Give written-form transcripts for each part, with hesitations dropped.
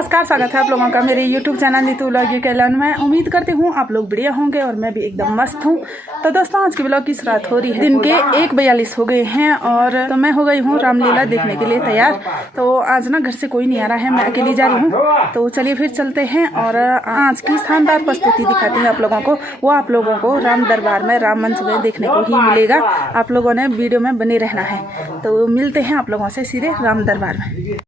नमस्कार, स्वागत है आप लोगों का मेरे YouTube चैनल नीतू व्लॉग कैलन में। उम्मीद करती हूँ आप लोग बढ़िया होंगे और मैं भी एकदम मस्त हूँ। तो दोस्तों, आज के ब्लॉग की शुरुआत हो रही है। दिन के 1:42 हो गए हैं और तो मैं हो गई हूँ रामलीला देखने के लिए तैयार। तो आज ना घर से कोई नहीं आ रहा है, मैं अकेली जा रही हूँ। तो चलिए फिर चलते हैं और आज की शानदार प्रस्तुति दिखाती हैं आप लोगों को। वो आप लोगों को राम दरबार में, राम मंच में देखने को ही मिलेगा। आप लोगों ने वीडियो में बने रहना है। तो मिलते हैं आप लोगों से सीधे राम दरबार में।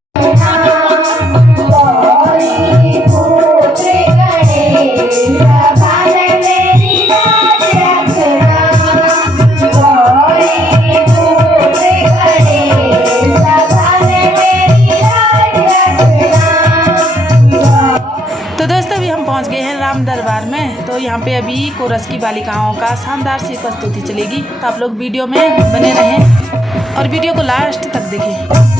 तो दोस्तों, अभी हम पहुंच गए हैं राम दरबार में। तो यहाँ पे अभी कोरस की बालिकाओं का शानदार सी प्रस्तुति चलेगी। तो आप लोग वीडियो में बने रहें और वीडियो को लास्ट तक देखें।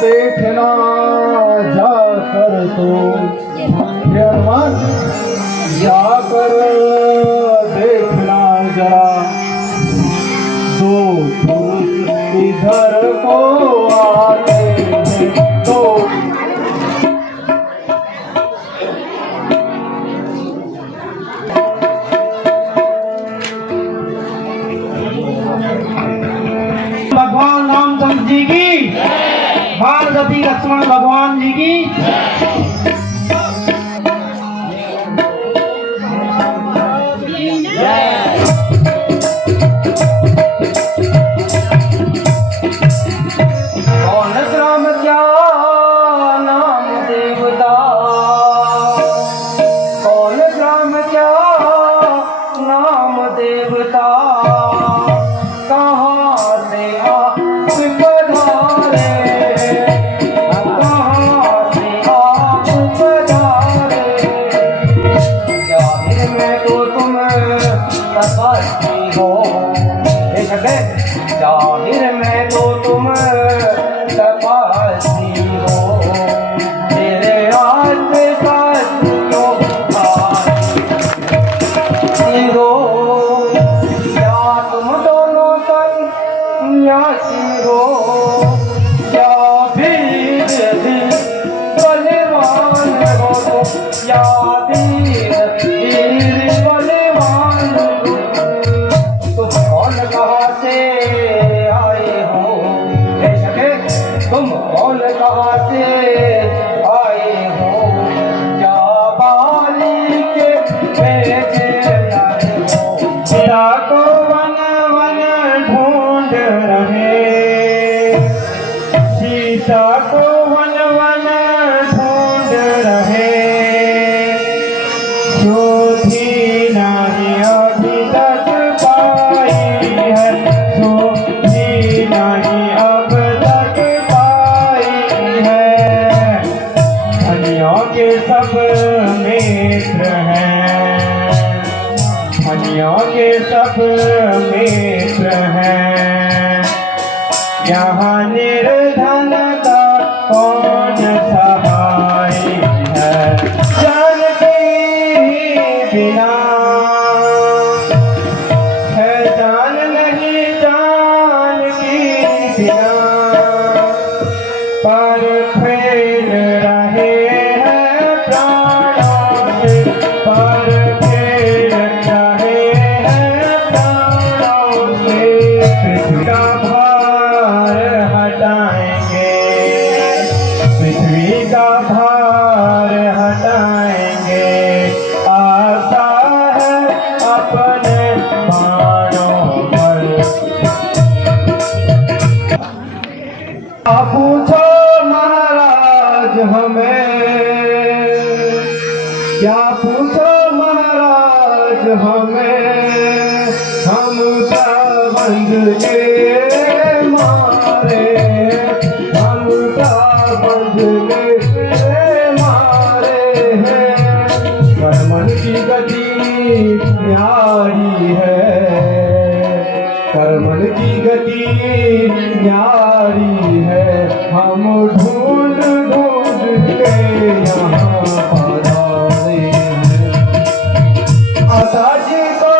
देखना जाकर तो जाकर देखना जरा, दो पुरुष इधर को आते हैं तो भगवान रामचंद्र जी की, भारती लक्ष्मण भगवान जी की। कौन राम क्या नाम देवता, कौन राम क्या नाम देवता, कहाँ से आ सके जाहिर में तो तुम तपासी हो, तेरे हाथ साथियों हो, या तुम दोनों सन्यासी हो, या फिर बलवान हो, या वीर बलवान हो। तुम कौन कहाँ से आए हो, ले सके तुम कौन कहाँ से आए हो, क्या बाली के भेजे आए हो। सीता को वन वन ढूंढ रहे, सीता को वन वन ढूंढ रहे, जो भी नहीं अभी तक पाई है, जो भी नहीं अब तक पाई है। धनियों के सब मित्र हैं, धनियों के सब मित्र हैं, यहाँ निर्धन का कौन सहाय है। जान के बिना है जान नहीं, जान की बिना पर फेर रहे हैं प्राणों से, पर फेर रहे हैं प्राणों से। पृथ्वी का भार हटाएंगे, पृथ्वी का भार हटाएंगे, आशा है अपने बाणों पर। आप पूछो महाराज हमें, क्या पूछो महाराज हमें, हम बंद के मारे, हम बंद के मारे हैं। कर्मन की गति न्यारी है, कर्मन की गति न्यारी है, हम ढूंढ ढूंढ के यहाँ पधारे हैं। माता जी को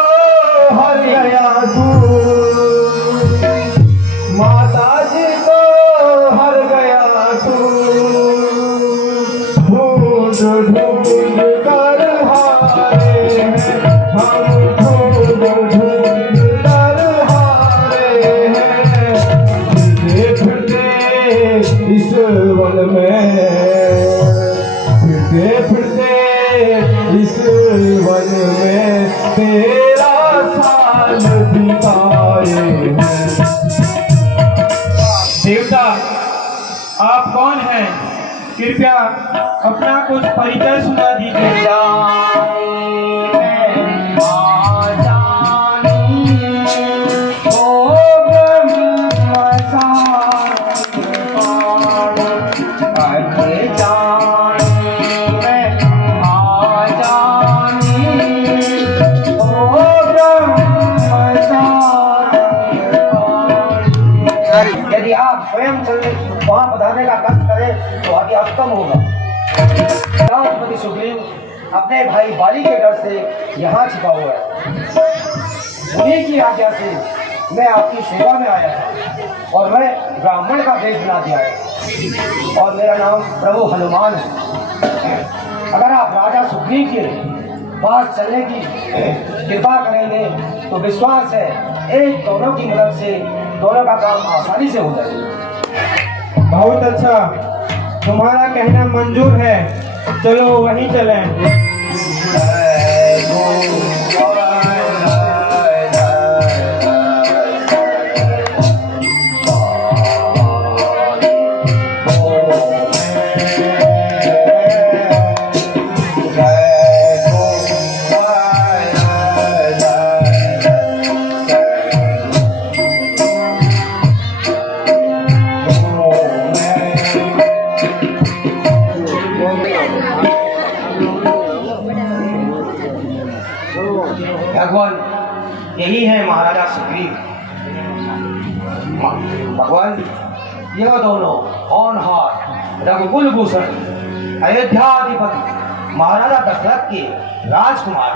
हर गया दूर, माता जी को हर गया दूर, ढूंढ ढूंढ कर हारे हैं, हम ढूंढ ढूंढ कर हारे हैं। फिरते फिरते इस वन में, फिरते फिरते इस वन में 13 साल बिताए हैं। देवता आप कौन हैं, कृपया अपना कुछ परिचय सुना दीजिए। यदि आप स्वयं वहां पधारने का कष्ट करें तो आगे उत्तम होगा। राष्ट्रपति सुग्रीव अपने भाई बाली के डर से यहाँ छिपा हुआ है। उन्हीं की आज्ञा से मैं आपकी सेवा में आया था और मैं ब्राह्मण का वेश बना दिया है और मेरा नाम प्रभु हनुमान है। अगर आप राजा सुग्रीव के पास चलने की कृपा करेंगे तो विश्वास है एक दोनों की मदद से दोनों का काम आसानी से हो जाएगा। बहुत अच्छा, तुम्हारा कहना मंजूर है, चलो वहीं चलें। भगवान यही है महाराजा सुग्रीव। भगवान, यह दोनों होनहार रघुकुल भूषण अयोध्याधिपति महाराजा दशरथ के राजकुमार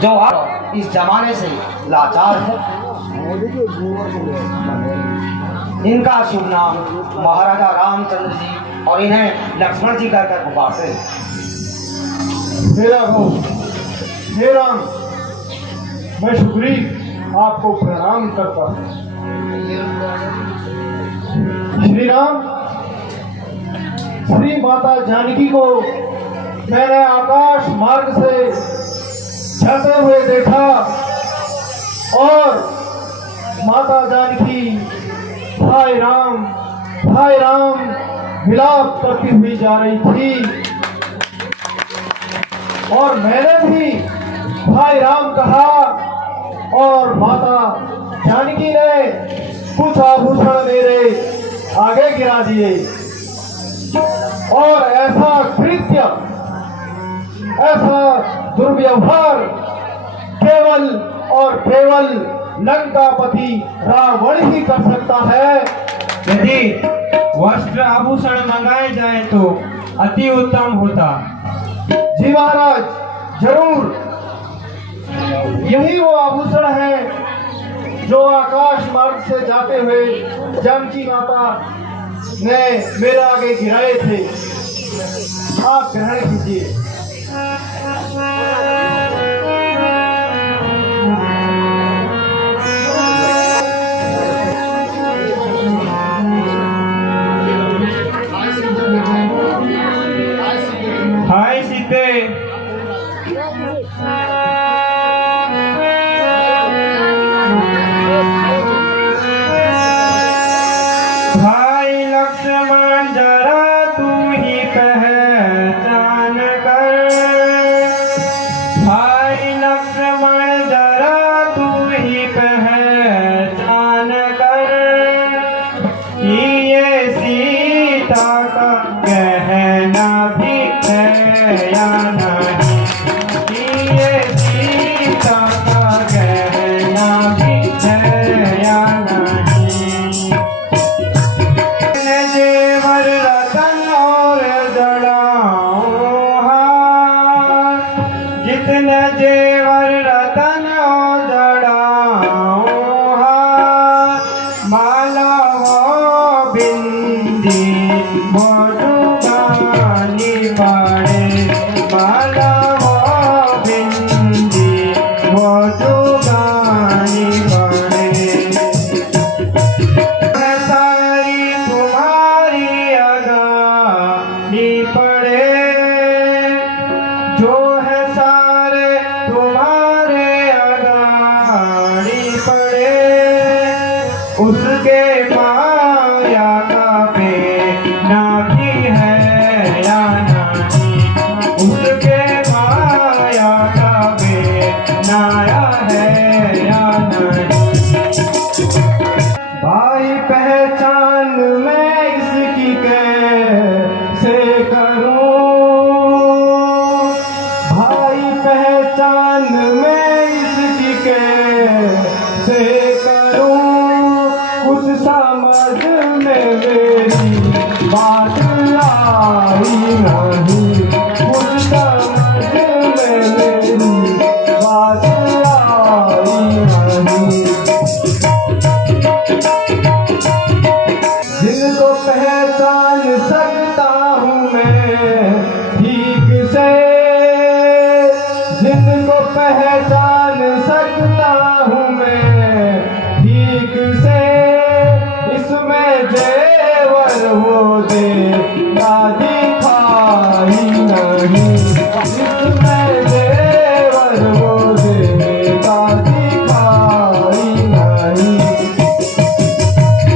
जो आज इस जमाने से लाचार है। इनका शुभ नाम महाराजा रामचंद्र जी और इन्हें लक्ष्मण जी कहकर पुकारते हैं। हे राम, मैं सुग्रीव आपको प्रणाम करता हूँ। श्री राम, श्री माता जानकी को मैंने आकाश मार्ग से चलते हुए देखा और माता जानकी हाय राम विलाप करती हुई जा रही थी और मैंने भी भाई राम कहा और माता जानकी ने कुछ आभूषण मेरे आगे गिरा दिए और ऐसा कृत्य, ऐसा दुर्व्यवहार केवल और केवल लंकापति रावण ही कर सकता है। यदि वस्त्र आभूषण मंगाए जाए तो अति उत्तम होता। जी महाराज, जरूर यही वो आभूषण है जो आकाश मार्ग से जाते हुए जानकी माता ने मेरे आगे गिराए थे। आप ग्रहण कीजिए। हाय सीते, भाई लक्ष्मण जरा तू ही पहचान कर, भाई लक्ष्मण जरा तू ही पहचान कर कि ये सीता का कहना भी है या नहीं, कि ये सीता का कहना भी है या नहीं। जेवर रतन और जड़ाऊं हार, जितने जेवर रतन और जड़ाऊं हार, माला वो बिंदी वो जुगानी पड़े, माला वो बिंदी वो जुगानी पड़े। सारी तुम्हारी अगानी पड़े, जो है सारे तुम्हारे अगानी पड़े, उसके माया का पेना भी है या नहीं, उसके माया का बेनाया है या नहीं। भाई पहचान मैं इसकी कैसे करूं, भाई पहचान मैं इसकी कैसे करूं, कुछ समझ में मेरी बात आई नहीं, कुछ समझ में मेरी बात आई नहीं। जिनको पहचान सकता हूँ मैं ठीक से, जिनको पहचान सकता हूँ मैं ठीक से, इसमें जेवर वो दे दिखाई नहीं, इसमें जेवर वो दे दिखाई नहीं।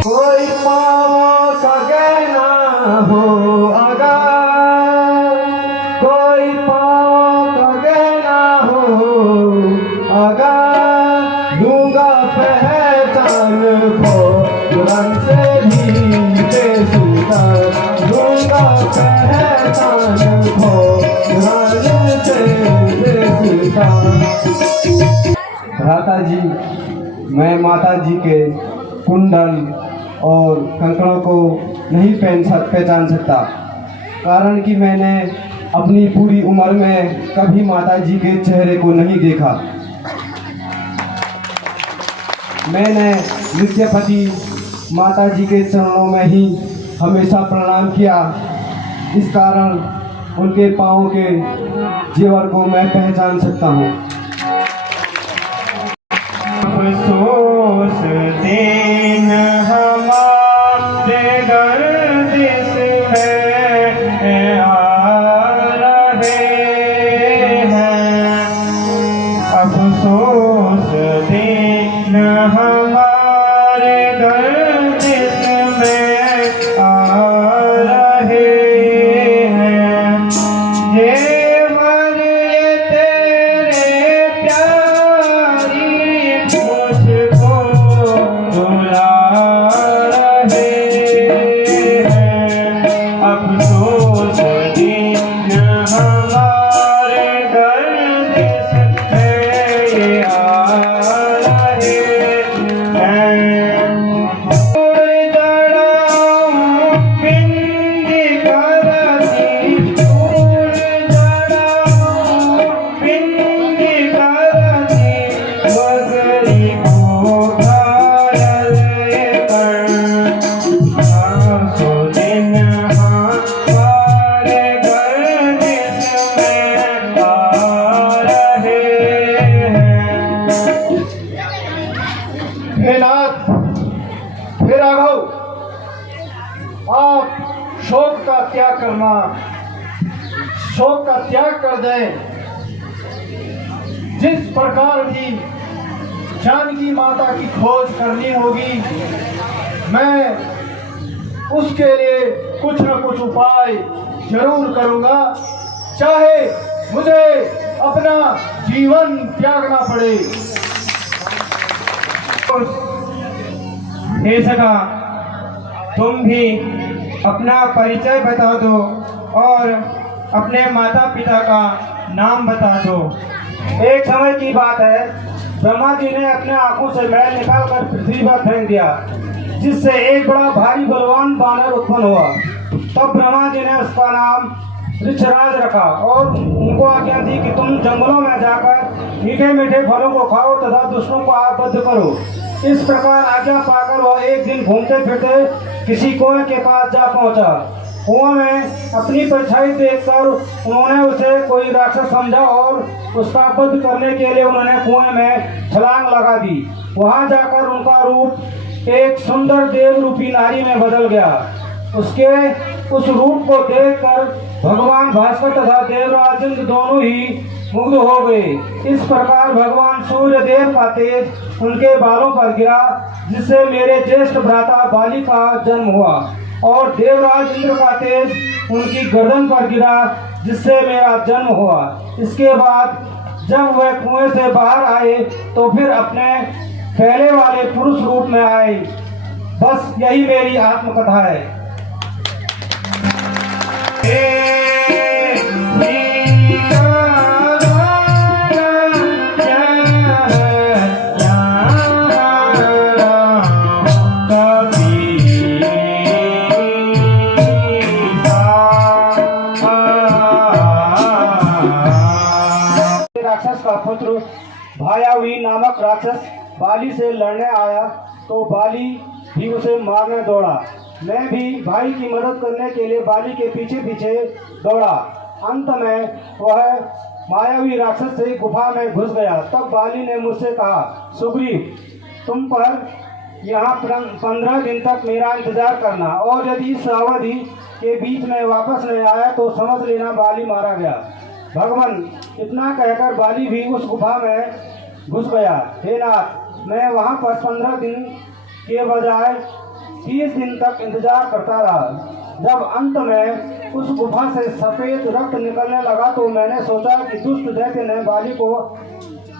कोई पाँव का गहना हो अगर, कोई पाँव का गहना हो अगर, दूंगा पहचान को रंग से भी बेसुकर, दूंगा पहचान को रंग से बेसुकर। भ्राता जी, मैं माता जी के कुंडल और कंकड़ों को नहीं पहचान सकता, कारण कि मैंने अपनी पूरी उम्र में कभी माता जी के चेहरे को नहीं देखा। मैंने नित्यपति माता जी के चरणों में ही हमेशा प्रणाम किया, इस कारण उनके पाँव के जेवर को मैं पहचान सकता हूँ। अफसोस दिन हमारे गर्दिश में आ रहे हैं, अफसोस दिन हमारे गर्दिश में आ रहे हैं। जेवर तेरे प्यारी मुझको रुला रहे हैं, अफसोस दिन हमारे गर्दिश में आ रहे हैं। हे नाथ, हे राघव, आप शोक का त्याग करना, शोक का त्याग कर दें। जिस प्रकार भी जानकी माता की खोज करनी होगी, मैं उसके लिए कुछ न कुछ उपाय जरूर करूंगा, चाहे मुझे अपना जीवन त्यागना पड़े। हे सखा, तुम भी अपना परिचय बता दो और अपने माता पिता का नाम बता दो। एक समय की बात है, ब्रह्मा जी ने अपने आंखों से मैल निकालकर पृथ्वी पर फेंक दिया, जिससे एक बड़ा भारी बलवान बानर उत्पन्न हुआ। तब ब्रह्मा जी ने उसका नाम ऋक्षराज रखा और उनको आज्ञा दी कि तुम जंगलों में जाकर मीठे मीठे फलों को खाओ तथा दुष्टों को आबद्ध करो। इस प्रकार आज्ञा पाकर वह एक दिन घूमते फिरते किसी कुएं के पास जा पहुंचा। कुएं में अपनी परछाई देखकर उन्होंने उसे कोई राक्षस समझा और उसका वध करने के लिए उन्होंने कुएं में छलांग लगा दी। वहां जाकर उनका रूप एक सुंदर देव रूपी नारी में बदल गया। उसके उस रूप को देखकर भगवान भास्कर तथा देवराज इंद्र दोनों ही मुग्ध हो गए। इस प्रकार भगवान सूर्य देव का तेज उनके बालों पर गिरा, जिससे मेरे ज्येष्ठ भ्राता बाली का जन्म हुआ, और देवराज इंद्र का तेज उनकी गर्दन पर गिरा, जिससे मेरा जन्म हुआ। इसके बाद जब वह कुएं से बाहर आए तो फिर अपने पहले वाले पुरुष रूप में आए। बस यही मेरी आत्मकथा है। राक्षस का पुत्र भायावी नामक राक्षस बाली से लड़ने आया तो बाली भी उसे मारने दौड़ा। मैं भी भाई की मदद करने के लिए बाली के पीछे पीछे दौड़ा। अंत में वह मायावी राक्षस से गुफा में घुस गया। तब बाली ने मुझसे कहा, सुग्रीव, तुम पर यहाँ 15 दिन तक मेरा इंतजार करना, और यदि इस अवधि के बीच में वापस नहीं आया तो समझ लेना बाली मारा गया। भगवान इतना कहकर बाली भी उस गुफा में घुस गया। हे नाथ, मैं वहाँ पर 15 दिन के बजाय 30 दिन तक इंतजार करता रहा। जब अंत में उस गुफा से सफ़ेद रक्त निकलने लगा तो मैंने सोचा कि दुष्ट दैत्य ने बाली को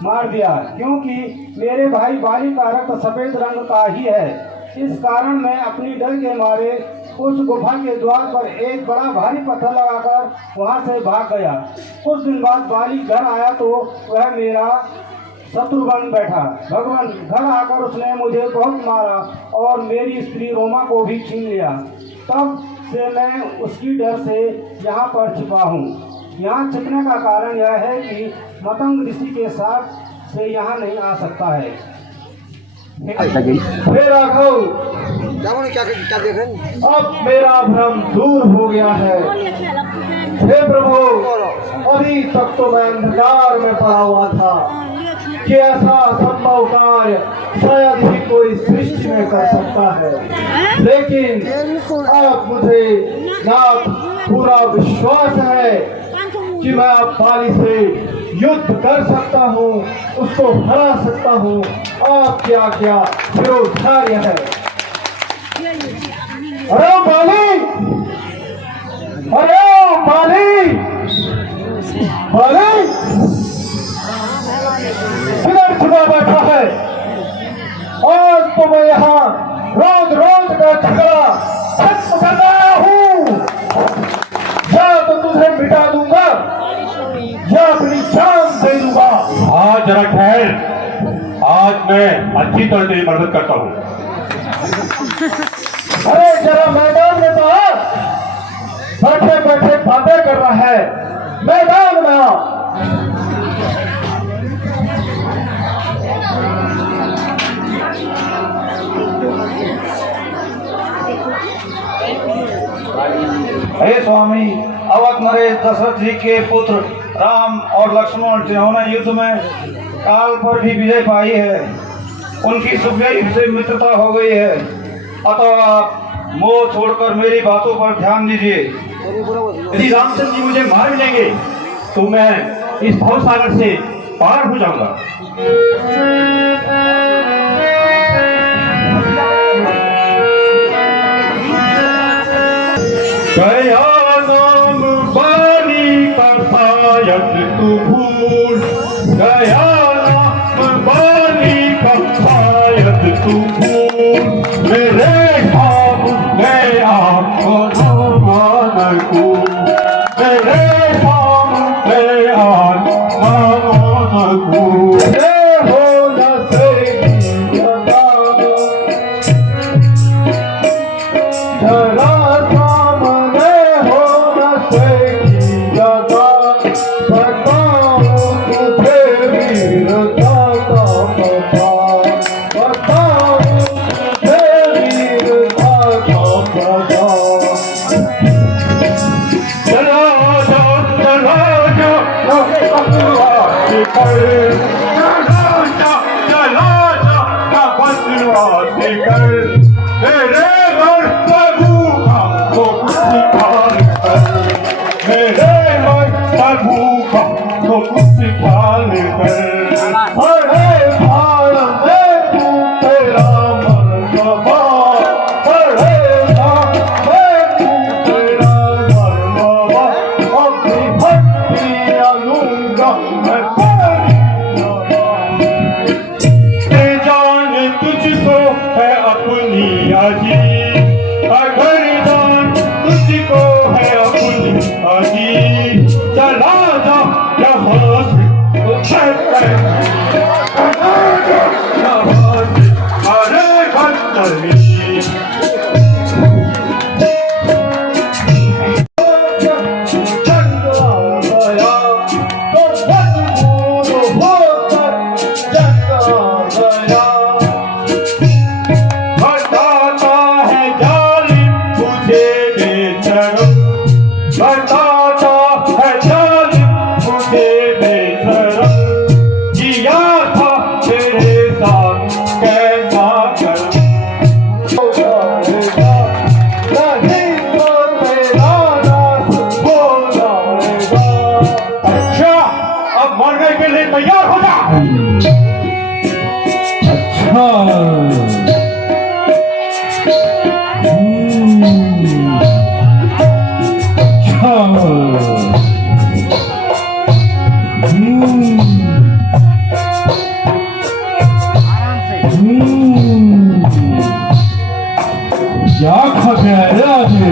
मार दिया, क्योंकि मेरे भाई बाली का रक्त सफ़ेद रंग का ही है। इस कारण मैं अपनी डर के मारे उस गुफा के द्वार पर एक बड़ा भारी पत्थर लगाकर वहां से भाग गया। कुछ दिन बाद बाली घर आया तो वह मेरा शत्रु बन बैठा। भगवान घर आकर उसने मुझे बहुत मारा और मेरी स्त्री रोमा को भी छीन लिया। तब से मैं उसकी डर से यहाँ पर छिपा हूँ। यहाँ छिपने का कारण यह है कि मतंग ऋषि के साथ से यहाँ नहीं आ सकता है। हे राघव, अब मेरा भ्रम दूर हो गया है। हे प्रभु, अभी तक तो मैं अंधकार में पड़ा हुआ था कि ऐसा असंभव कार्य शायद ही कोई सृष्टि में कर सकता है, लेकिन अब मुझे नाथ पूरा विश्वास है कि मैं अब बाली से युद्ध कर सकता हूँ, उसको हरा सकता हूँ। आपकी आज्ञा शिरोधार्य है। अरे बाली, अरे बाली, बाली किधर छुपा बैठा है? आज तो मैं यहाँ रोज रोज का झगड़ा खत्म कर रहा हूँ। या तो तुझे मिटा दूंगा या अपनी जान दे दूंगा। हाँ जरा ठहर, आज मैं अच्छी तरह तेरी मदद करता हूँ। अरे जरा मैदान में तो आ, बैठे बैठे बातें कर रहा है, मैदान में आ। हे स्वामी, अवध नरेश दशरथ जी के पुत्र राम और लक्ष्मण जिन्होंने युद्ध में काल पर भी विजय पाई है, उनकी सुखदेव से मित्रता हो गई है। अतः आप मोह छोड़कर मेरी बातों पर ध्यान दीजिए। यदि रामचंद्र जी मुझे मार भी लेंगे तो मैं इस भव सागर से पार हो जाऊंगा। गया नाम बाली का शायद तू भूल, गया नाम बाली का शायद तू भूल। मेरे खाब में आत्मा मान को, मेरे खाब में आत्मा मान को। हो न सकेगी जरा सामने हो न सकेगी ज्यादा, बताऊं तुझे वीरता का पता, बताऊं तुझे वीरता का पता। चला जा, चला जा, बसवासी कर, चला जा, चला जा, बसवासी कर। मेरे घर प्रभु का तो कुछ ख्याल कर, मेरे घर प्रभु का तो कुछ ख्याल कर। अरे भारत में तू तेरा मर्तबा, अरे भारत में तू तेरा मर्तबा, अपनी भक्ति लूंगा मैं ते जान तुझको है अपनी आजी, अगर जान तुझको है अपनी आजी। चला जा यहाँ से, चला जा यहाँ से, अरे भक्तरी। बताता है जालिम तुझे बेशरम, बताता है जालिम तुझे बेशरम। किया था तेरे साथ कैसा करम। अच्छा, अब मरने के लिए तैयार हो जा। क्या खा गया है आगे?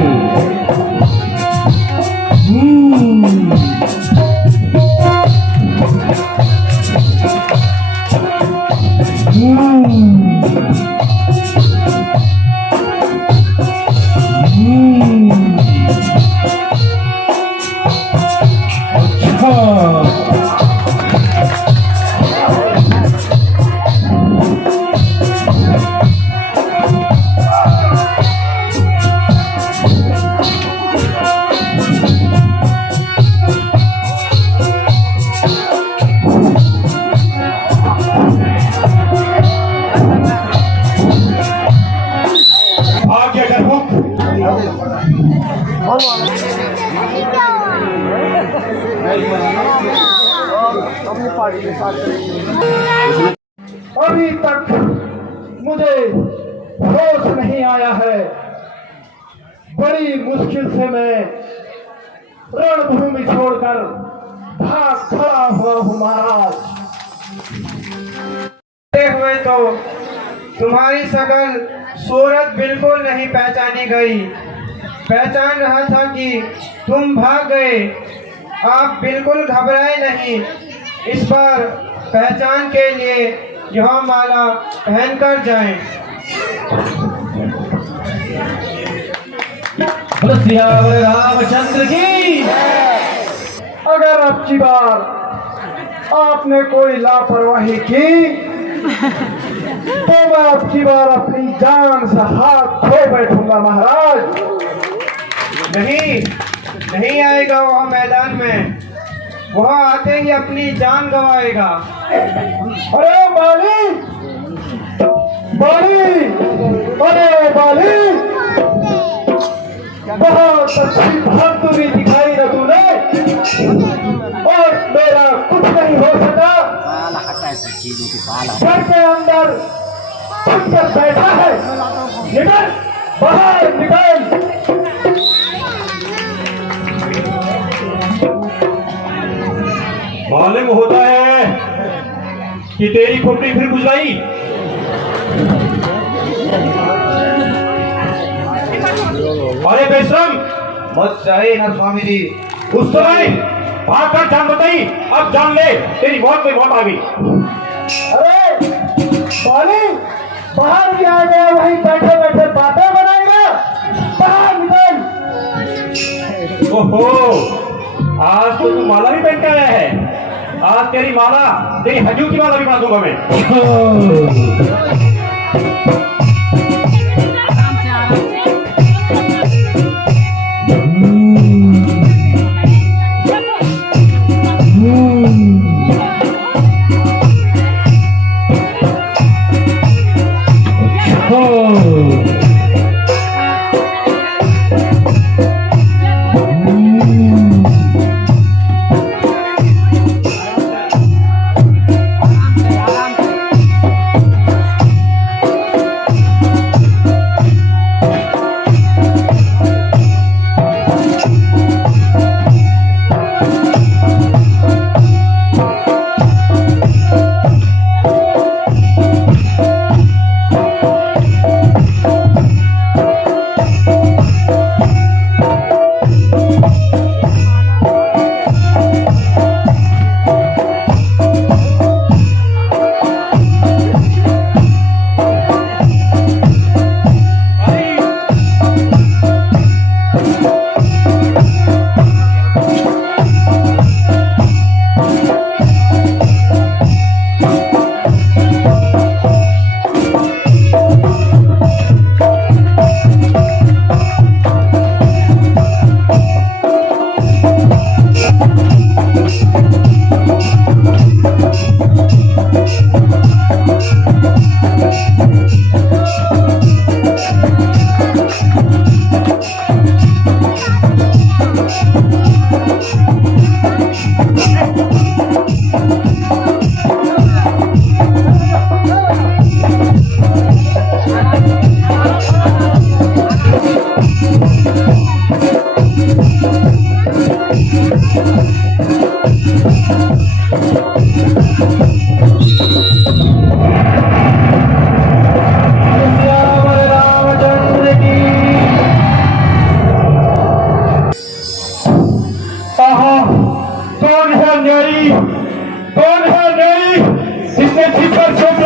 अभी तक मुझे होश नहीं आया है। बड़ी मुश्किल से मैं रणभूमि छोड़कर भाग खड़ा हुआ हूँ महाराज। देखते हुए तो तुम्हारी शकल सूरत बिल्कुल नहीं पहचानी गई। पहचान रहा था कि तुम भाग गए। आप बिल्कुल घबराए नहीं। इस बार पहचान के लिए यह माला पहनकर जाएं। रामचंद्र की। अगर अब की बार आपने कोई लापरवाही की तो मैं अब की बार अपनी जान से हाथ धो बैठूंगा महाराज। नहीं आएगा वह मैदान में। वह आते ही अपनी जान गंवाएगा। अरे बाली, बाली, अरे बाली, बहुत अच्छी बहादुरी दिखाई ना तूने, और मेरा कुछ नहीं हो सका। घर के अंदर छुपकर बैठा है, निकल बाहर निकल। मालूम होता है कि तेरी खोपड़ी फिर गुजराई। अरे बेशरम, मत चाहे ना स्वामी जी। उस समय भाग कर जान बताई। अब जान ले, तेरी मौत कोई मौत आ गई। अरे बाली, बाहर भी आ गया, वहीं बैठे बैठे बातें बनाएगा। बाहर निकल। ओहो, आज तो तू माला भी पहन के आया है। आज तेरी माला, तेरी हजू की माला भी बना दूंगा मैं।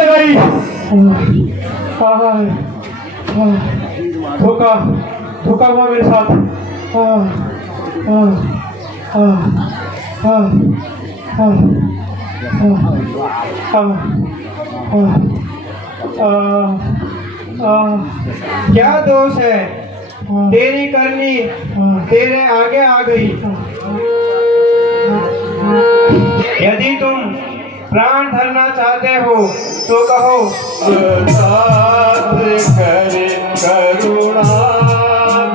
से गई? धोखा धोखा हुआ मेरे साथ। क्या दोष है? तेरी करनी तेरे आगे आ गई। यदि तुम प्राण धरना चाहते हो तो कहो। करे करुणा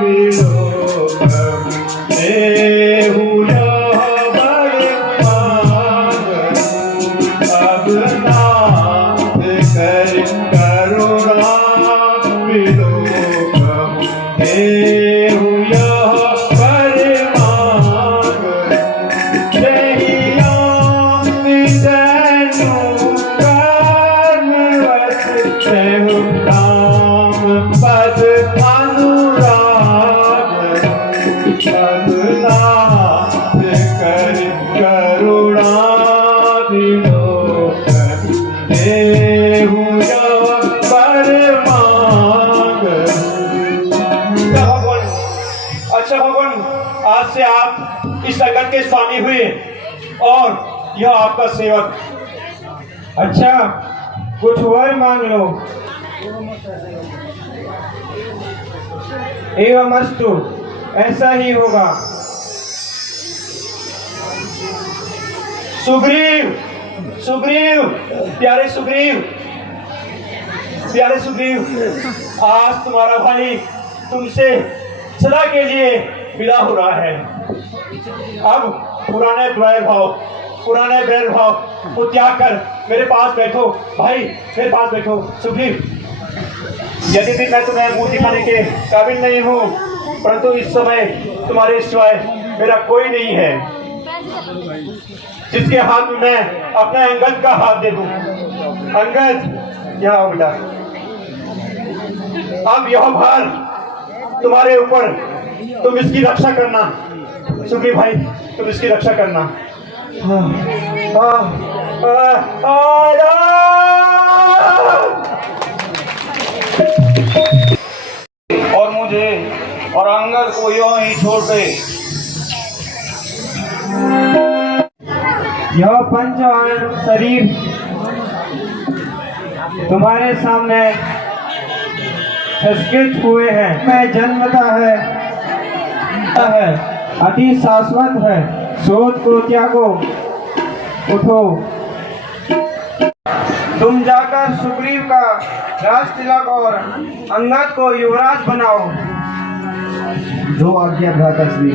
विलोकम देहु अब नाथ करे करुणा विलोकम देहु अच्छा भगवान, आज से आप इस जगत के स्वामी हुए और यह आपका सेवक। अच्छा, कुछ वर मांग लो। एवं अस्तु, ऐसा ही होगा। सुग्रीव, सुग्रीव, प्यारे सुग्रीव, प्यारे सुग्रीव, आज तुम्हारा भाई तुमसे सदा के लिए विदा हो रहा है। अब पुराने बैर भाव को त्याग कर मेरे पास बैठो भाई, मेरे पास बैठो। सुग्रीव, यदि भी मैं तुम्हें मुंह दिखाने के काबिल नहीं हूँ, परंतु इस समय तुम्हारे सिवाय मेरा कोई नहीं है जिसके हाथ में मैं अपने अंगद का हाथ दे दूं। अंगद, यहाँ आओ बेटा। अब यह भार तुम्हारे ऊपर, तुम इसकी रक्षा करना। सुग्रीव भाई, तुम इसकी रक्षा करना। और मुझे और अंगद को यूं ही छोड़ दे। यह पंचवर्ण शरीर तुम्हारे सामने संस्कृत हुए हैं। मैं जन्मता है अति शाश्वत है। शोध को त्यागो, उठो। तुम जाकर सुग्रीव का राज तिलक और अंगद को युवराज बनाओ। जो आज्ञा भ्राताश्री।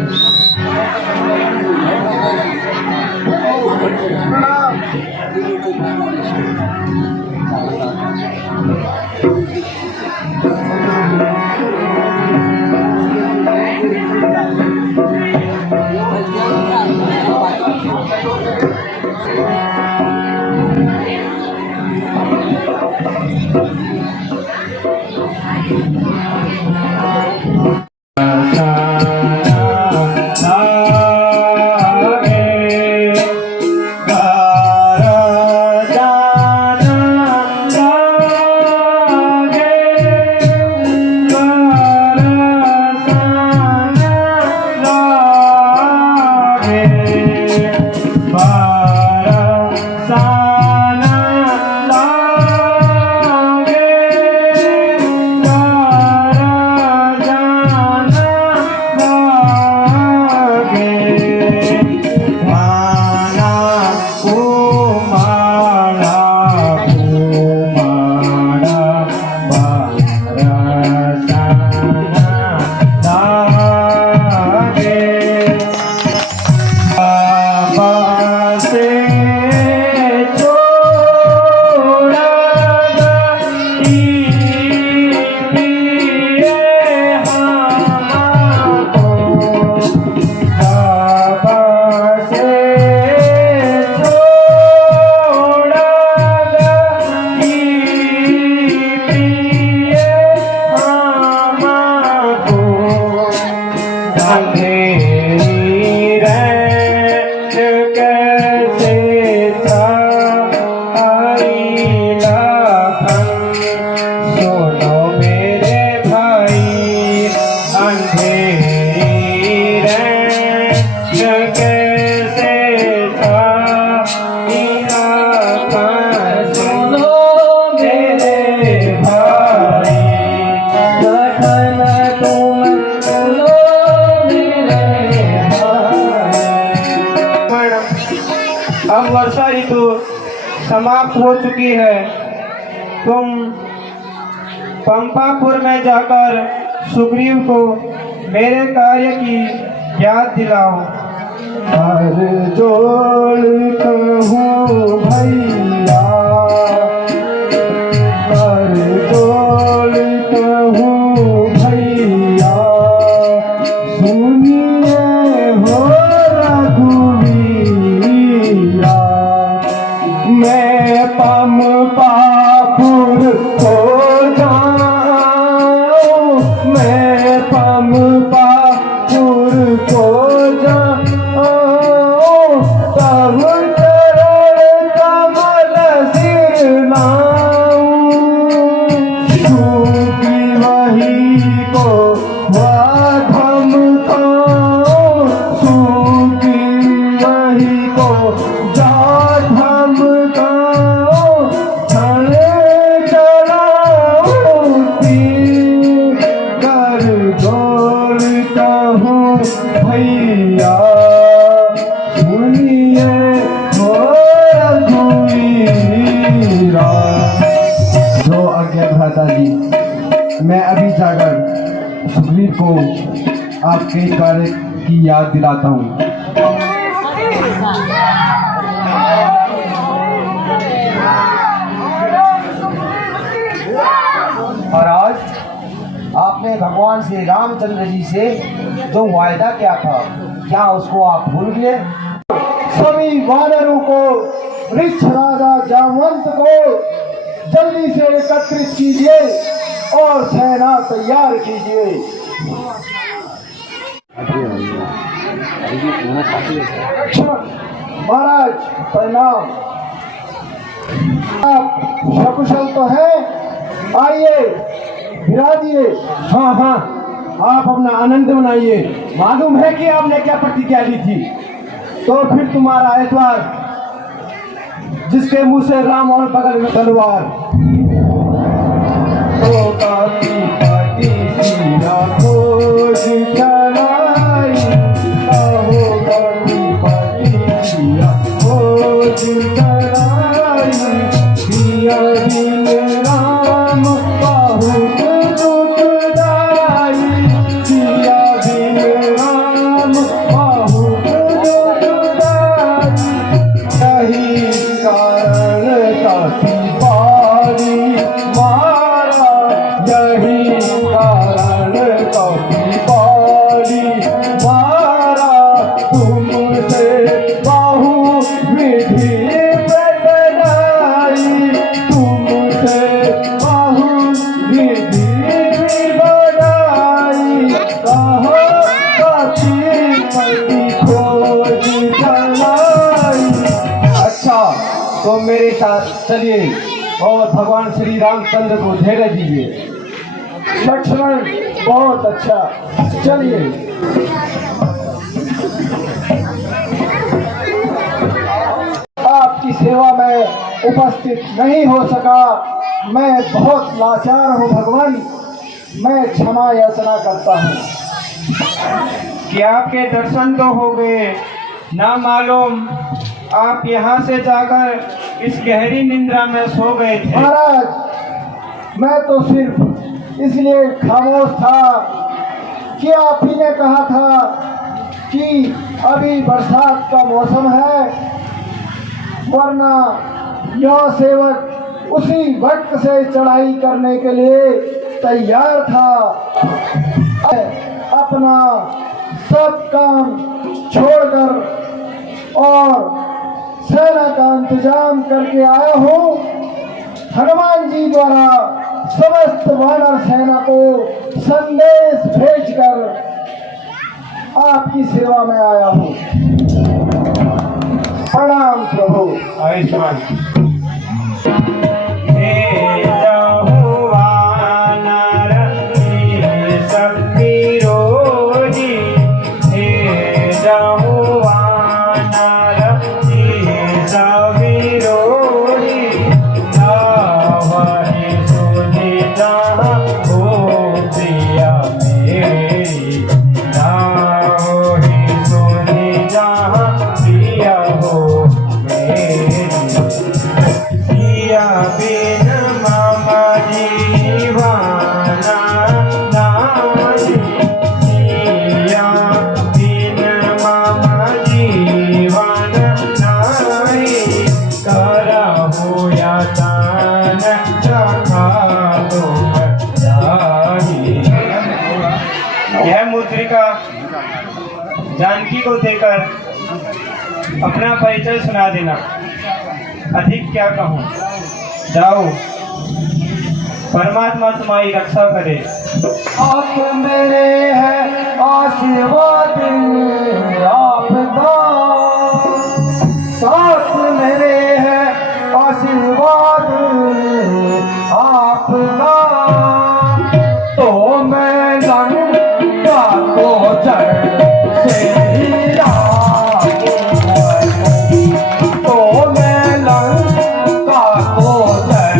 समाप्त हो चुकी है। तुम पंपापुर में जाकर सुग्रीव को मेरे कार्य की याद दिलाओ। हर जोड़ कहूँ भैया, हर जोड़ कहूँ भैया, सुनिए हो रघुवीरा, मैं पंपापुर को जाऊँ, मैं पंपापुर को जाऊँ, तब चरण कमल सिर नाऊँ, सूखी वही को वाधम खाऊँ, सूखी वही को जाधम खाऊँ, क्षण चढ़ाऊँ तीर, कर जोड़ता हूँ भैया, सुनिए हो रघुवीरा। जो आज्ञा भ्राता जी, मैं अभी जाकर सुग्रीव को आपके कार्य की याद दिलाता हूँ। और आज आपने भगवान श्री रामचंद्र जी से जो वायदा किया था, क्या उसको आप भूल गए? सभी वानरों को, वृक्ष राजा जामवंत को जल्दी से एकत्रित कीजिए और सेना तैयार कीजिए। महाराज प्रणाम। आप सकुशल तो हैं? आइए विराजिए। हाँ हाँ, आप अपना आनंद मनाइए। मालूम है कि आपने क्या प्रतिज्ञा ली थी? तो फिर तुम्हारा एतवार, जिसके मुंह से राम और बगल में तलवार, तो काफी पाती सीना खोज चलाई, आहो काफी पाती सीना खोज चलाई, सिया दिन राम बहुत दुखदाई, सिया दिन राम बहुत दुखदाई, यही कारण काफी पारी मारा, यही कारण काफी पारी मारा, तुमसे बाहु विधि बढ़ाई, तुमसे बाहु विधि बढ़ाई, कहो काफी पति खोज चलाई। अच्छा, तो मेरे साथ चलिए और भगवान श्री रामचंद्र को धैर्य दीजिए। लक्ष्मण, बहुत अच्छा, चलिए। आपकी सेवा में उपस्थित नहीं हो सका, मैं बहुत लाचार हूँ भगवान, मैं क्षमा याचना करता हूँ। कि आपके दर्शन तो हो गए, ना मालूम आप यहाँ से जाकर इस गहरी निंद्रा में सो गए थे। महाराज, मैं तो सिर्फ इसलिए खामोश था कि आप ही ने कहा था कि अभी बरसात का मौसम है, वरना यह सेवक उसी वक्त से चढ़ाई करने के लिए तैयार था। अपना सब काम छोड़कर और सेना का इंतजाम करके आया हूँ। हनुमान जी द्वारा समस्त वानर सेना को संदेश भेजकर आपकी सेवा में आया हूँ। प्रणाम प्रभु। आयुष्मान। यह मुद्रिका जानकी को देकर अपना परिचय सुना देना। अधिक क्या कहूँ, जाओ, परमात्मा तुम्हारी रक्षा करे। आप मेरे हैं आशीर्वाद आपका, साथ मेरे हैं आशीर्वाद आपका, तो मैं लंका को जड़ से हिला के मारूं, तो मैं लंका को जड़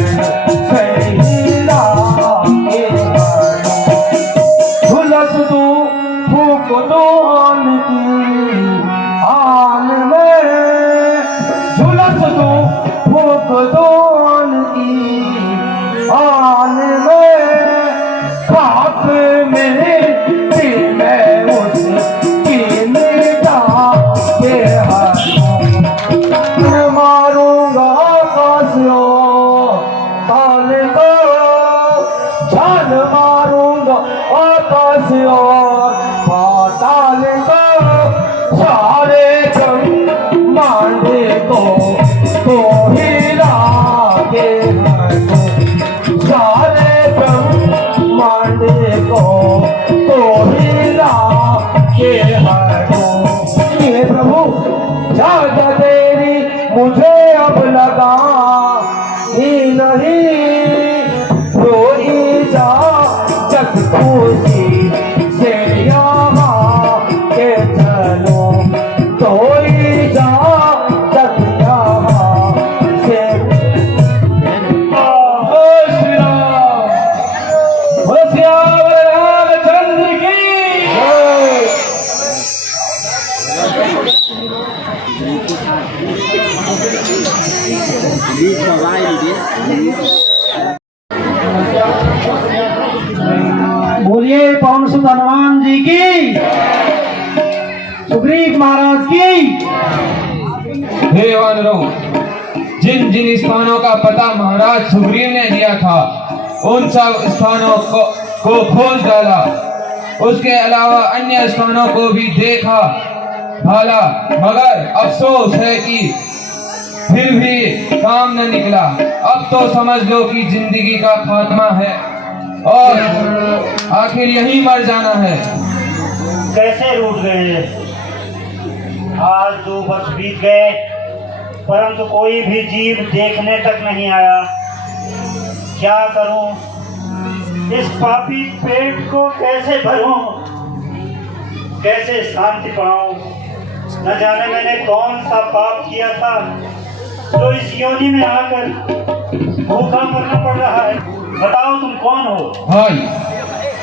से हिला के मारूं। झुलस दूं फूंक दूं आन की आन में, झुलस दूं फूंक दूं आन की आन में, पाप मेरे दिल में उसकी मिटा के हाथों मारूंगा आकाशों ताल को, जान मारूंगा आकाश और पाताल को, सारे ब्रह्मांड को तो हिला के हाथों, सारे ब्रह्मांड को तो हिला के हाथों। ये प्रभु ज्यादा देरी मुझे अब लगा ही नहीं, रोई जा जग खुशी से यहाँ के चलो, रोई जा जग यहाँ से। श्री राम, श्याम रामचंद्र की जय। बोलिए पवन सुत हनुमान जी की, सुग्रीव महाराज की। हे वानरों, जिन जिन स्थानों का पता महाराज सुग्रीव ने दिया था उन सब स्थानों को खोज डाला। उसके अलावा अन्य स्थानों को भी देखा भाला, मगर अफसोस है कि फिर भी काम न निकला। अब तो समझ लो कि जिंदगी का खात्मा है और आखिर यहीं मर जाना है। कैसे रूठ गए, आज 2 वर्ष बीत गए परंतु कोई भी जीव देखने तक नहीं आया। क्या करूं, इस पापी पेट को कैसे भरूं, कैसे शांति पाऊं। न जाने मैंने कौन सा पाप किया था जो इस योनि में आकर भूखा मरना पड़ रहा है। बताओ तुम कौन हो? भाई,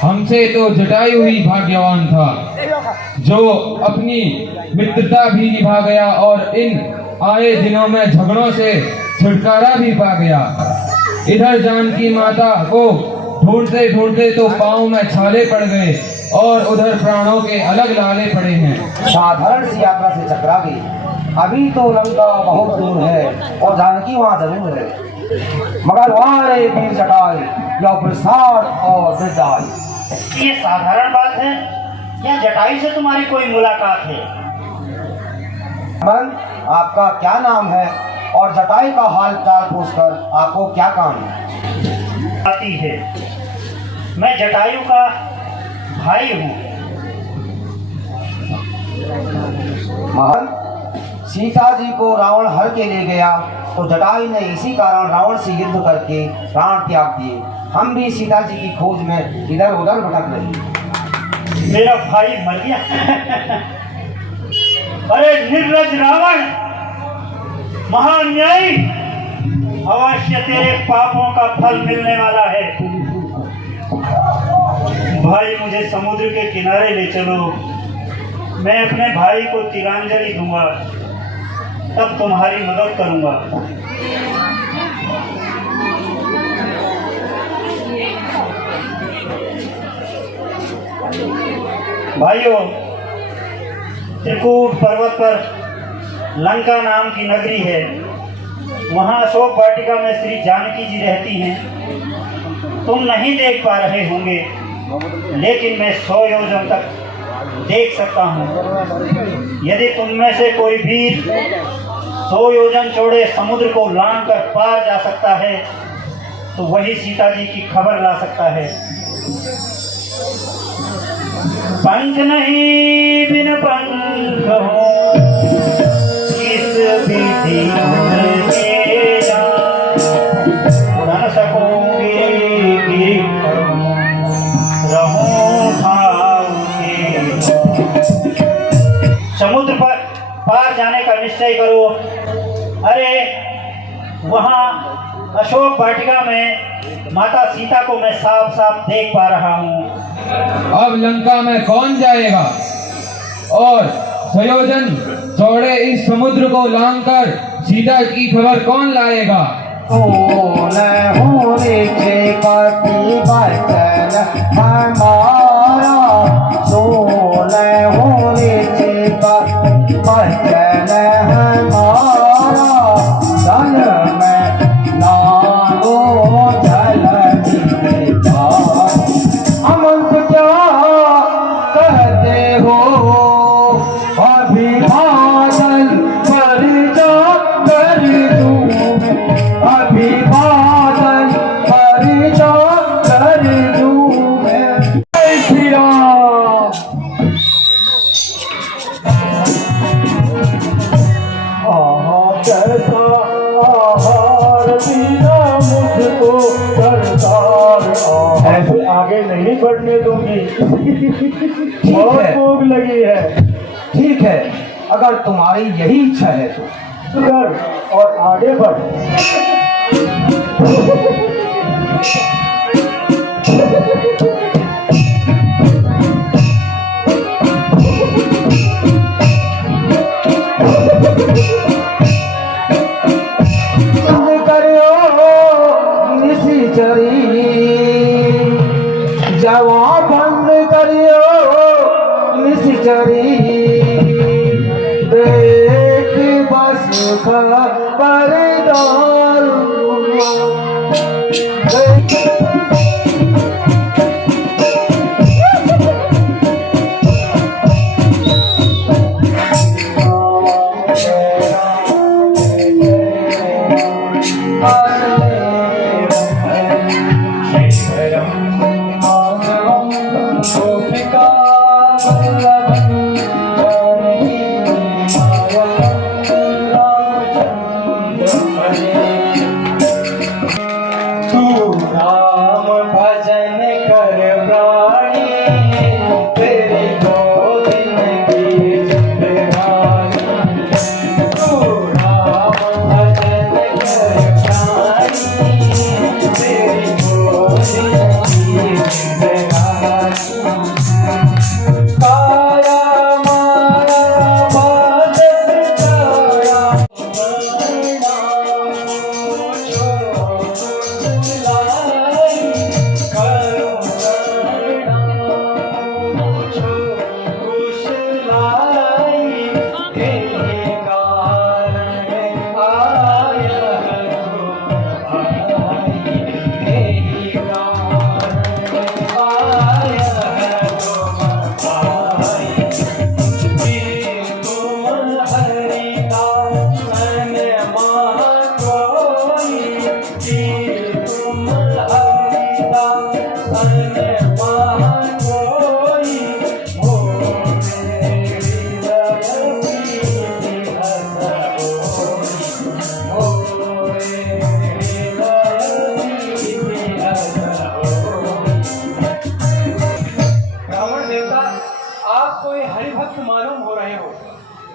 हमसे तो जटायु ही भाग्यवान था जो अपनी मित्रता भी निभा गया और इन आए दिनों में झगड़ों से छुटकारा भी पा गया। इधर जानकी माता को ढूंढते ढूंढते तो पाँव में छाले पड़ गए और उधर प्राणों के अलग लाले पड़े हैं। साधारण सी यात्रा से चकरा गई। अभी तो लंका बहुत दूर है और जानकी वहाँ जरूर है, मगर वहाँ रहे वीर जटायु या प्रसाद और वृद्धायु। ये साधारण बात है या जटायु से तुम्हारी कोई मुलाकात है? मन, आपका क्या नाम है और जटायु का हाल चाल पूछकर आपको क्या काम है? आती है, मैं जटायु का भाई हूँ। महन, सीता जी को रावण हर के ले गया तो जटायु ने इसी कारण रावण से युद्ध करके प्राण त्याग दिए। हम भी सीता जी की खोज में इधर उधर भटक रहे। मेरा भाई मर गया। अरे निर्लज रावण, महान्यायी, अवश्य तेरे पापों का फल मिलने वाला है। भाई, मुझे समुद्र के किनारे ले चलो, मैं अपने भाई को तिलांजलि दूंगा, तब तुम्हारी मदद करूंगा। भाइयों, त्रिकूट पर्वत पर लंका नाम की नगरी है। वहाँ अशोक वाटिका में श्री जानकी जी रहती हैं। तुम नहीं देख पा रहे होंगे, लेकिन मैं 100 योजन तक देख सकता हूँ। यदि तुम में से कोई वीर 100 योजन चौड़े समुद्र को लांघ कर पार जा सकता है, तो वही सीता जी की खबर ला सकता है। पंख नहीं बिन पंख हो, किस विधि उड़ जा, उड़ न सकूंगी गिर रहूं खाऊंगी। समुद्र पर पार जाने का निश्चय करो। अरे वहाँ अशोक वाटिका में माता सीता को मैं साफ साफ देख पा रहा हूँ। अब लंका में कौन जाएगा और 100 योजन चौड़े इस समुद्र को लांघकर सीता की खबर कौन लाएगा? ऐसे आगे नहीं बढ़ने दूंगी। बहुत भूख लगी है। ठीक है, अगर तुम्हारी यही इच्छा है तो कर और आगे बढ़। जवा बंद करियो निश्चरी, देख बस खबर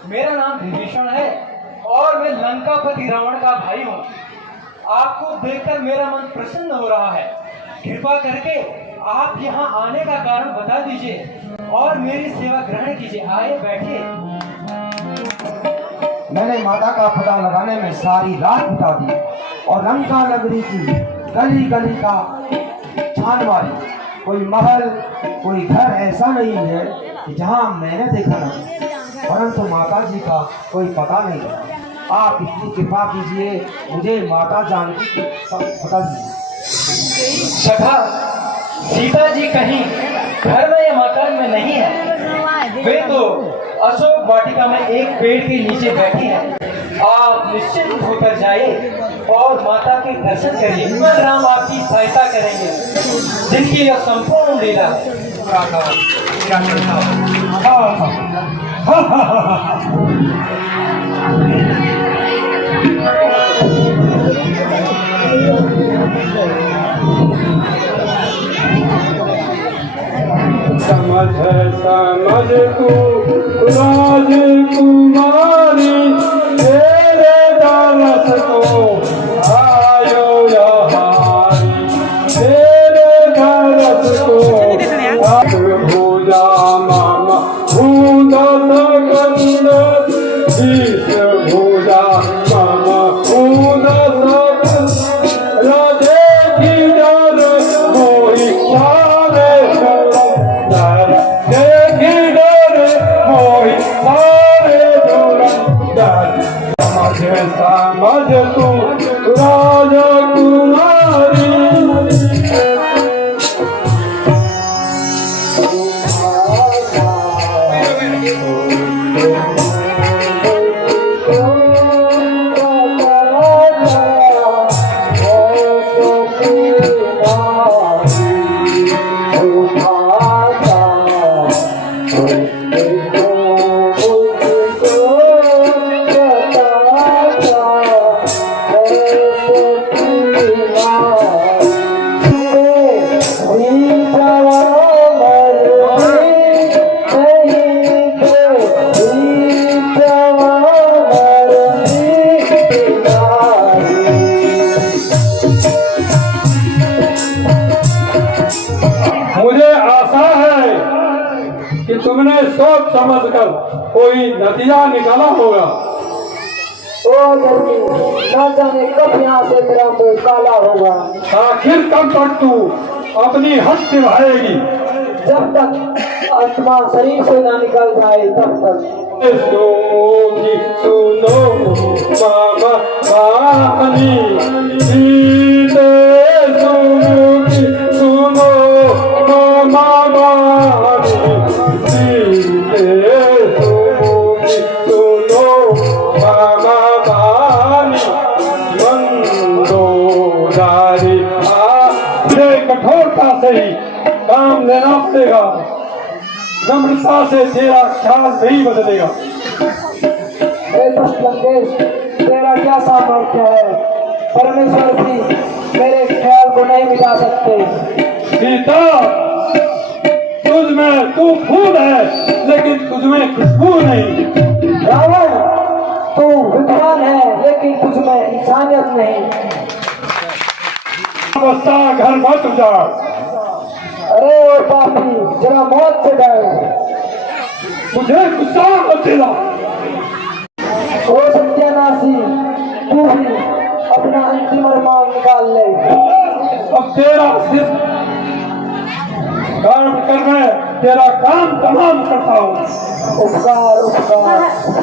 मेरा नाम विभीषण है और मैं लंकापति रावण का भाई हूँ। आपको देखकर मेरा मन प्रसन्न हो रहा है। कृपा करके आप यहाँ आने का कारण बता दीजिए और मेरी सेवा ग्रहण कीजिए। आइए बैठिए। मैंने माता का पता लगाने में सारी रात बिता दी और लंका नगरी की गली गली का छान मारी। कोई महल कोई घर ऐसा नहीं है कि जहाँ मैंने देखा नहीं, परंतु माता जी का कोई पता नहीं लगा। आप इतनी कृपा कीजिए, मुझे माता जानकी की बता दीजिए। सखा, सीता जी कहीं घर में या मकान में नहीं है, वे तो अशोक वाटिका में एक पेड़ के नीचे बैठी हैं। आप निश्चिंत होकर जाइए और माता के दर्शन करिए। भगवान राम आपकी सहायता करेंगे, जिनकी यह संपूर्ण लीला समझ समझ तू राजकुमारी, तेरे दरस को आयो यहारी, तेरे दरस को हो जा मामा भूंदा सकंद, शीश हो जा मामा भूंदा सकंद, राधे की डर मोही सारे समझ तू राजकुमारी। मुझे आशा है कि तुमने सोच समझकर कोई नतीजा निकाला होगा। ओ जल्दी, ना जाने कब यहाँ से तेरा मुंह काला होगा। आखिर कब तक तू अपनी हद निभाएगी? जब तक आत्मा शरीर से ना निकल जाए तब तक। सुनो मामा वानी, सीते सुनो मामा वानी, सीते सुनो मामा वानी, मंदोदारी ये कठोरता से ही काम लेना पड़ेगा, नम्रता से तेरा ख्याल नहीं बदलेगा। लंकेश, तेरा क्या सामर्थ्य है? परमेश्वर भी मेरे ख्याल को नहीं मिटा सकते। सीता, तुझ में तू फूल है लेकिन तुझ में खुशबू नहीं। रावण, तू विद्वान है लेकिन तुझ में इंसानियत नहीं। अवस्था घर मत उजाड़। अरे ओ पापी, जरा मौत से डर। मुझे गुस्सा मत दिला। ओ सत्यानाशी, तू भी अपना अंतिम अरमान निकाल ले। अब तेरा सिर्फ काट कर मैं तेरा काम तमाम करता हूँ। उपकार उपकार।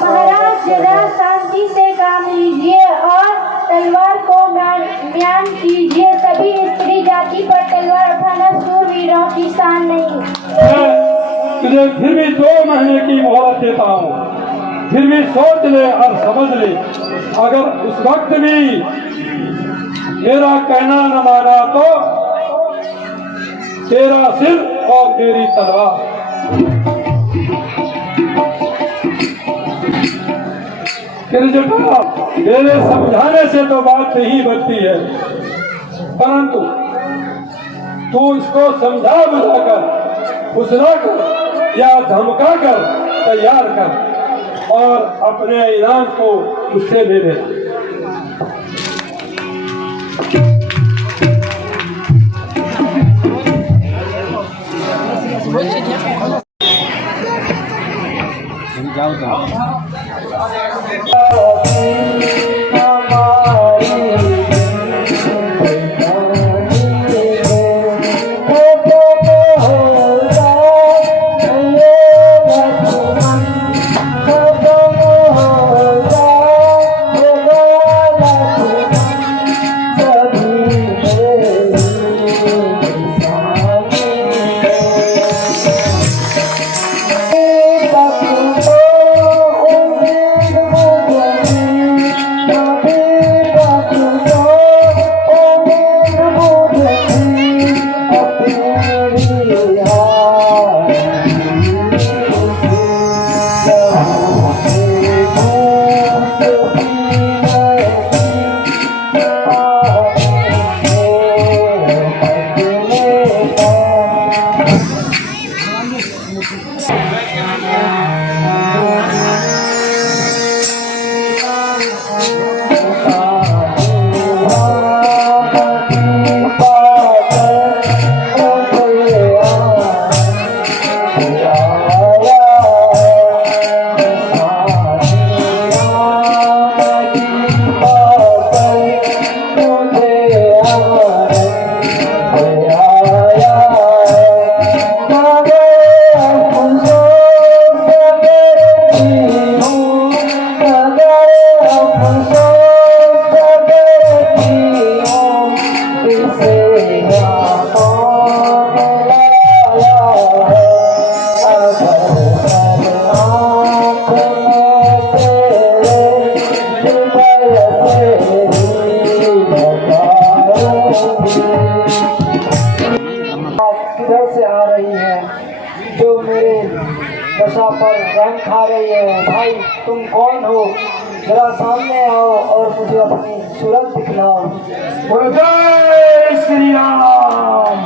महाराज, जरा शांति से काम लीजिए और तलवार को म्यान कीजिए। सभी स्त्री जाति पर तलवार उठाना सूरवीरों की शान नहीं। मैं तुझे फिर भी 2 महीने की मोहलत देता हूँ, फिर भी सोच ले और समझ ले। अगर उस वक्त भी मेरा कहना न माना तो तेरा सिर और मेरी तलवार। मेरे समझाने से तो बात नहीं बनती है, परंतु तू इसको समझा बुझाकर, फुसलाकर या धमकाकर तैयार कर और अपने इनाम को उससे ले ले। तरफ से आ रही है जो मेरे दशा पर रंग खा रही है। भाई तुम कौन हो, जरा सामने आओ और मुझे अपनी सूरत दिखलाओ। जय श्री राम।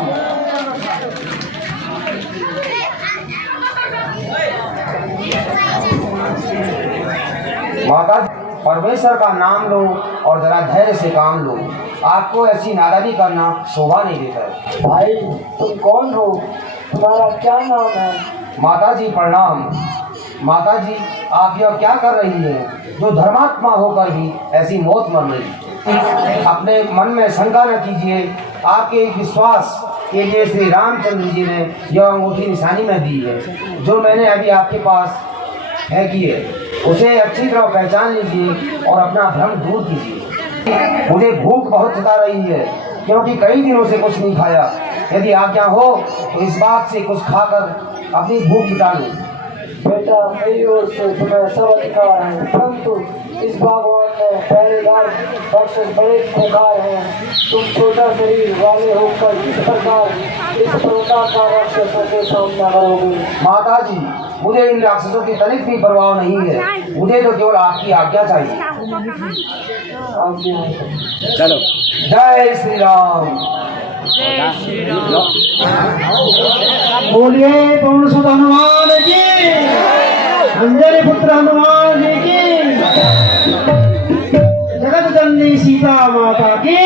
माता, परमेश्वर का नाम लो और जरा धैर्य से काम लो। आपको ऐसी नादानी करना शोभा नहीं देता है। भाई तुम कौन हो, तुम्हारा क्या नाम है? माता जी प्रणाम। माता जी, आप यह क्या कर रही हैं जो धर्मात्मा होकर भी ऐसी मौत मर रही? अपने मन में शंका न कीजिए। आपके विश्वास के लिए श्री रामचंद्र जी ने यह अंगूठी निशानी में दी है जो मैंने अभी आपके पास फेंकी है। उसे अच्छी तरह पहचान लीजिए और अपना भ्रम दूर कीजिए। मुझे भूख बहुत सता रही है क्योंकि कई दिनों से कुछ नहीं खाया। यदि आज्ञा हो तो इस बात से कुछ खाकर अपनी भूख मिटा लूं। बेटा मेरी ओर से तुम्हें सब अधिकार है, परंतु इस भगवान में पहरेदार राक्षस बड़े खुंखार हैं। तुम छोटा शरीर वाले होकर किस प्रकार इस पर्वता का राक्षसों के सामना करोगे? माता जी, मुझे इन राक्षसों की तनिक भी परवाह नहीं है। मुझे तो केवल आपकी आज्ञा चाहिए। चलो। जय श्री राम। बोलिए पवन सुत हनुमान की, अंजनी पुत्र हनुमान जी की, जगत जननी सीता माता की।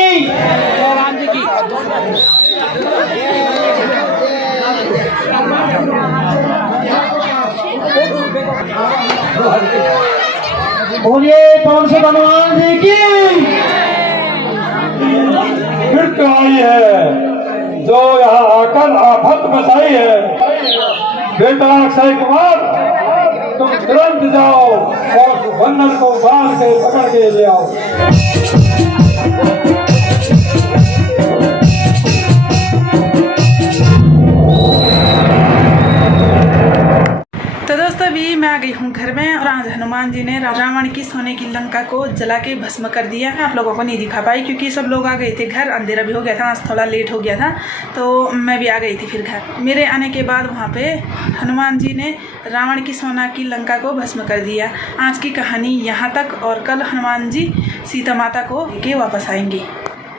बोलिए पवन सुत हनुमान जी की। फिर क्या आई है जो यहाँ आकर आफत बसाई है? बेटा अक्षय कुमार, तुम तुरंत जाओ और बंदर को बांध के पकड़ के ले आओ। तो दोस्तों अभी मैं आ गई हूँ घर में और आज हनुमान जी ने रावण की सोने की लंका को जला के भस्म कर दिया। आप लोगों को नहीं दिखा पाई क्योंकि सब लोग आ गए थे घर, अंधेरा भी हो गया था, आज थोड़ा लेट हो गया था तो मैं भी आ गई थी फिर घर। मेरे आने के बाद वहाँ पे हनुमान जी ने रावण की सोना की लंका को भस्म कर दिया। आज की कहानी यहाँ तक और कल हनुमान जी सीता माता को लेके वापस आएंगे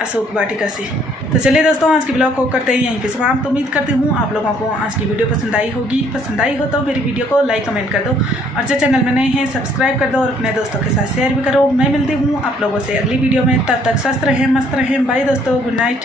अशोक वाटिका से। तो चलिए दोस्तों, आज के ब्लॉग को करते हैं यहीं पे समाप्त। उम्मीद करती हूँ आप लोगों को आज की वीडियो पसंद आई होगी। पसंद आई हो तो मेरी वीडियो को लाइक कमेंट कर दो और जो चैनल में नए हैं सब्सक्राइब कर दो और अपने दोस्तों के साथ शेयर भी करो। मैं मिलती हूँ आप लोगों से अगली वीडियो में, तब तक स्वस्थ रहें, मस्त रहें। बाय दोस्तों, गुड नाइट।